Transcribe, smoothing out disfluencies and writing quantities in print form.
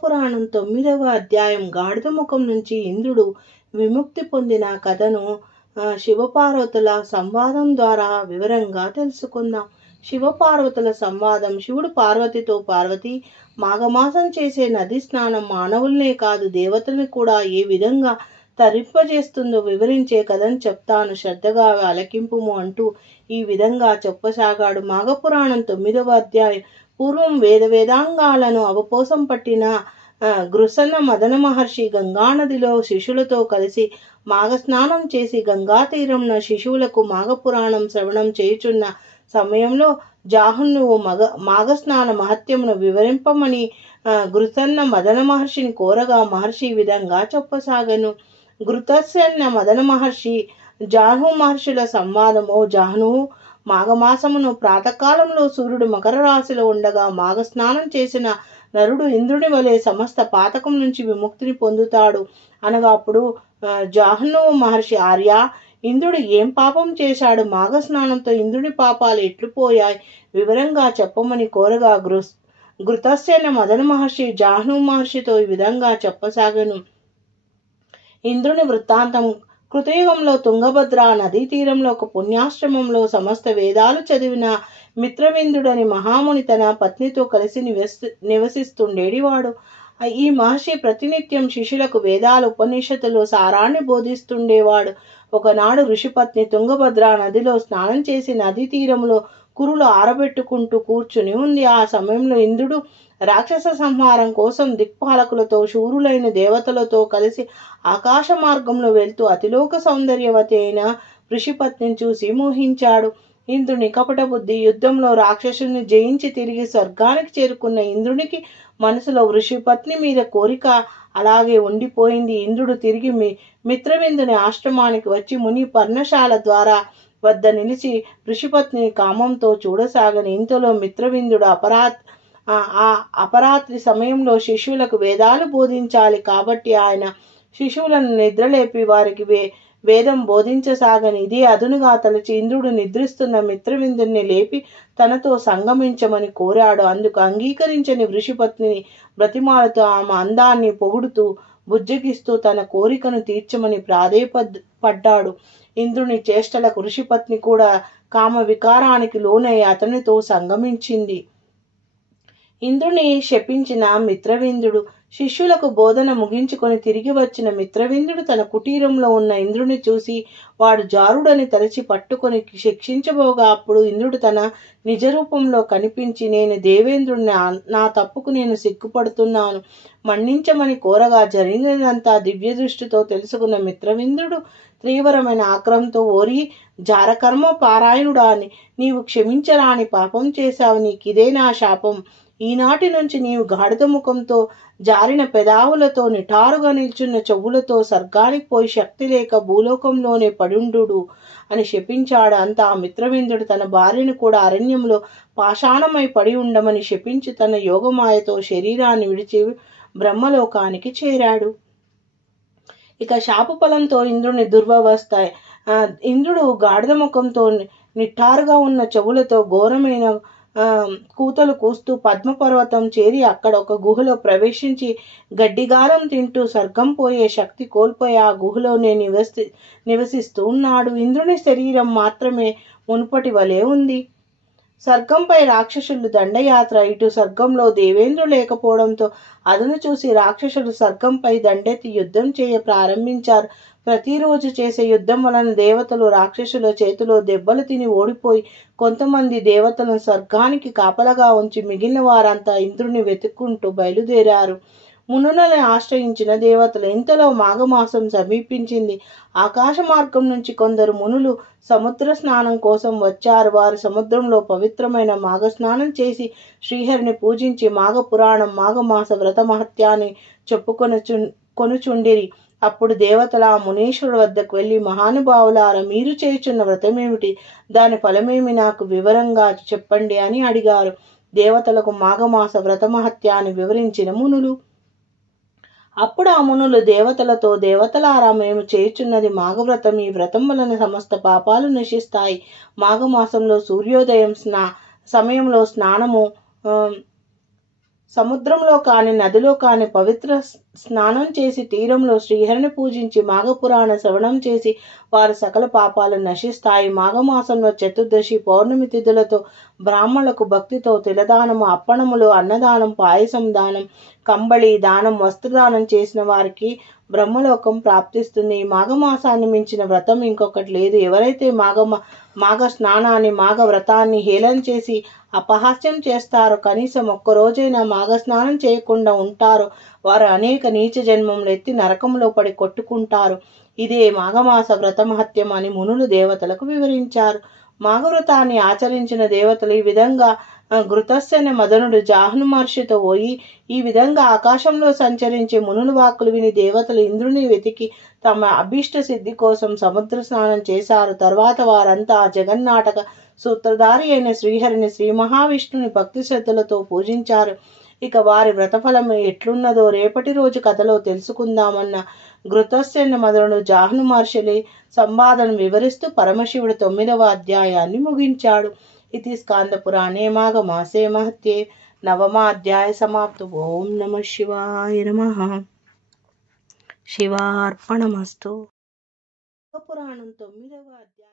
పురాణం 9వ అధ్యాయం గాడిద ముఖం నుంచి ఇంద్రుడు విముక్తి పొందిన కథను శివపార్వతుల సంవాదం ద్వారా వివరంగా తెలుసుకుందాం. శివపార్వతుల సంవాదం. శివుడు పార్వతితో, పార్వతి, మాఘమాసం చేసే నది స్నానం మానవుల్నే కాదు దేవతల్ని కూడా ఏ విధంగా తరింపజేస్తుందో వివరించే కథను చెప్తాను, శ్రద్ధగా అలకింపుము అంటూ ఈ విధంగా చెప్పసాగాడు. మాఘపురాణం 9వ అధ్యాయం. పూర్వం వేదాంగాలను అవపోసం పట్టిన గృసన్న మదన మహర్షి గంగానదిలో శిష్యులతో కలిసి మాఘస్నానం చేసి గంగా తీరంలో శిశువులకు మాఘపురాణం శ్రవణం చేయుచున్న సమయంలో జాహ్నువు మాఘస్నాన మహత్యమును వివరింపమని గృసన్న మదన మహర్షిని కోరగా మహర్షి ఈ విధంగా చెప్పసాగను. గృతస్యన్న మదన మహర్షి జాహ్ను మహర్షుల సంవాదం. ఓ జాహ్నువు, మాఘమాసమును ప్రాతకాలంలో సూర్యుడు మకర రాశిలో ఉండగా మాఘస్నానం చేసిన నరుడు ఇంద్రుని వలె సమస్త పాతకం నుంచి విముక్తిని పొందుతాడు అనగా అప్పుడు జాహ్నువు మహర్షి, ఆర్య, ఇంద్రుడు ఏం పాపం చేశాడు? మాఘస్నానంతో ఇంద్రుని పాపాలు ఎట్లు పోయాయి వివరంగా చెప్పమని కోరగా గృతస్యన మదన మహర్షి జాహ్ను మహర్షితో ఈ విధంగా చెప్పసాగను. ఇంద్రుని వృత్తాంతం. కృతయుగంలో తుంగభద్ర నదీ తీరంలో ఒక పుణ్యాశ్రమంలో సమస్త వేదాలు చదివిన మిత్రవిందుడని మహాముని తన పత్నితో కలిసి నివసిస్తుండేవాడు. ఈ మహర్షి ప్రతినిత్యం శిష్యులకు వేదాలు ఉపనిషత్తులు సారాన్ని బోధిస్తుండేవాడు. ఒకనాడు ఋషిపత్ని తుంగభద్ర నదిలో స్నానం చేసి నదీ తీరంలో కురులు ఆరబెట్టుకుంటూ కూర్చుని ఉంది. ఆ సమయంలో ఇంద్రుడు రాక్షస సంహారం కోసం దిక్పాలకులతో శూరులైన దేవతలతో కలిసి ఆకాశ మార్గంలో వెళ్తూ అతిలోక సౌందర్యవతి అయిన ఋషిపత్నిని చూసి మోహించాడు. ఇంద్రుని కపట బుద్ధి. యుద్ధంలో రాక్షసుని జయించి తిరిగి స్వర్గానికి చేరుకున్న ఇంద్రునికి మనసులో ఋషిపత్ని మీద కోరిక అలాగే ఉండిపోయింది. ఇంద్రుడు తిరిగి మిత్రవిందుని ఆశ్రమానికి వచ్చి ముని పర్ణశాల ద్వారా వద్ద నిలిచి ఋషిపత్నిని కామంతో చూడసాగని ఇంతలో మిత్రవిందుడు అపరాత్రి సమయంలో శిష్యులకు వేదాలు బోధించాలి కాబట్టి ఆయన శిశువులను నిద్రలేపి వారికి వేదం బోధించసాగని ఇదే అదునుగా తలచి ఇంద్రుడు నిద్రిస్తున్న మిత్రవిందుని లేపి తనతో సంగమించమని కోరాడు. అందుకు అంగీకరించని ఋషిపత్నిని బ్రతిమాలతో ఆమె అందాన్ని పొగుడుతూ బుజ్జగిస్తూ తన కోరికను తీర్చమని ప్రాధేయపడ్డాడు. ఇంద్రుని చేష్టలకు ఋషిపత్ని కూడా కామ వికారానికి లోనై అతనితో సంగమించింది. ఇంద్రుని శపించిన మిత్రవిందుడు. శిష్యులకు బోధన ముగించుకొని తిరిగి వచ్చిన మిత్రవిందుడు తన కుటీరంలో ఉన్న ఇంద్రుని చూసి వాడు జారుడని తలచి పట్టుకొని శిక్షించబోగా అప్పుడు ఇంద్రుడు తన నిజ రూపంలో కనిపించి, నేను దేవేంద్రుడిని, నా తప్పుకు నేను సిగ్గుపడుతున్నాను, మన్నించమని కోరగా జరిగినదంతా దివ్య దృష్టితో తెలుసుకున్న మిత్రవిందుడు తీవ్రమైన ఆగ్రహంతో, ఓరి జారకర్మ పారాయణుడా, నీవు క్షమించరాని పాపం చేశావు, నీకిదే నా శాపం. ఈనాటి నుంచి నీవు గాడిద ముఖంతో, జారిన పెదావులతో, నిటారుగా నిల్చున్న చెవులతో స్వర్గానికి పోయి శక్తి లేక భూలోకంలోనే పడుండు అని శపించాడు. అంతా మిత్రవిందుడు తన భార్యను కూడా అరణ్యంలో పాషాణమై పడి ఉండమని శపించి తన యోగమాయతో శరీరాన్ని విడిచి బ్రహ్మలోకానికి చేరాడు. ఇక శాపఫలంతో ఇంద్రుని దుర్వవస్థ. ఇంద్రుడు గాడిద ముఖంతో, నిట్టారుగా ఉన్న చెవులతో ఘోరమైన కూతలు కూస్తూ పద్మపర్వతం చేరి అక్కడ ఒక గుహలో ప్రవేశించి గడ్డిగారం తింటూ స్వర్గం పోయే శక్తి కోల్పోయి ఆ గుహలోనే నివసిస్తూ ఉన్నాడు. ఇంద్రుని శరీరం మాత్రమే మునుపటి వలె ఉంది. స్వర్గంపై రాక్షసులు దండయాత్ర. ఇటు స్వర్గంలో దేవేంద్రుడు లేకపోవడంతో అదను చూసి రాక్షసులు స్వర్గంపై దండెత్తి యుద్ధం చేయ ప్రారంభించారు. ప్రతిరోజు చేసే యుద్ధం వలన దేవతలు రాక్షసుల చేతిలో దెబ్బలు తిని ఓడిపోయి కొంతమంది దేవతలను స్వర్గానికి కాపలగా ఉంచి మిగిలిన వారంతా ఇంద్రుని వెతుక్కుంటూ బయలుదేరారు. మునులను ఆశ్రయించిన దేవతలు. ఇంతలో మాఘమాసం సమీపించింది. ఆకాశ మార్గం నుంచి కొందరు మునులు సముద్ర స్నానం కోసం వచ్చారు. వారు సముద్రంలో పవిత్రమైన మాఘస్నానం చేసి శ్రీహరిని పూజించి మాఘపురాణం మాఘమాస వ్రత మహత్యాన్ని కొనుచుండిరి. అప్పుడు దేవతల మునీశ్వరుడు వద్దకు వెళ్ళి, మహానుభావులారా, మీరు చేయుచున్న వ్రతమేమిటి? దాని ఫలమేమి నాకు వివరంగా చెప్పండి అని అడిగారు. దేవతలకు మాఘమాస వ్రత మహత్యాన్ని వివరించిన మునులు. అప్పుడు ఆ మునులు దేవతలతో, దేవతలారా, మేము చేయుచున్నది మాఘవ్రతం. ఈ వ్రతం వలన సమస్త పాపాలు నశిస్తాయి. మాఘమాసంలో సూర్యోదయం సమయంలో సముద్రంలో కాని నదిలో కాని పవిత్ర స్నానం చేసి తీరంలో శ్రీహరిని పూజించి మాఘపురాణ శ్రవణం చేసి వారి సకల పాపాలు నశిస్తాయి. మాఘమాసంలో చతుర్దశి పౌర్ణమి తిథులతో బ్రాహ్మణులకు భక్తితో తిలదానము, అప్పణములు, అన్నదానం, పాయసం దానం, కంబళి దానం, వస్త్రదానం చేసిన వారికి బ్రహ్మలోకం ప్రాప్తిస్తుంది. ఈ మాఘమాసాన్ని మించిన వ్రతం ఇంకొకటి లేదు. ఎవరైతే మాఘ స్నానాన్ని, మాఘ వ్రతాన్ని హేళన చేసి అపహాస్యం చేస్తారో, కనీసం ఒక్కరోజైనా మాఘ స్నానం చేయకుండా ఉంటారో, వారు అనేక నీచ జన్మములు ఎత్తి నరకంలో పడి కొట్టుకుంటారు. ఇదే మాఘమాస వ్రత మహత్యం అని మునులు దేవతలకు వివరించారు. మాఘవ్రతాన్ని ఆచరించిన దేవతలు ఈ విధంగా ఘృతస్సెన మదనుడు జాహ్ను మహర్షితో పోయి ఈ విధంగా ఆకాశంలో సంచరించే మునుల వాక్కులు విని దేవతలు ఇంద్రుని వెతికి తమ అభీష్ట సిద్ధి కోసం సముద్ర స్నానం చేశారు. తర్వాత వారంతా ఆ జగన్నాటక సూత్రధారి అయిన శ్రీహరిని, శ్రీ మహావిష్ణుని భక్తి శ్రద్ధలతో పూజించారు. ఇక వారి వ్రతఫలం ఎట్లున్నదో రేపటి రోజు కథలో తెలుసుకుందామన్న ఘృతస్సెన మదనుడు జాహ్ను మహర్షులి సంవాదన వివరిస్తూ పరమశివుడు 9వ అధ్యాయాన్ని ముగించాడు. ఇది స్కాంద పురాణే మాఘమాసే మహత్యే 9వ అధ్యాయ సమాప్తం. ఓం నమః శివాయ నమః. శివార్పణమస్తు. పురాణం 9వ అధ్యాయం.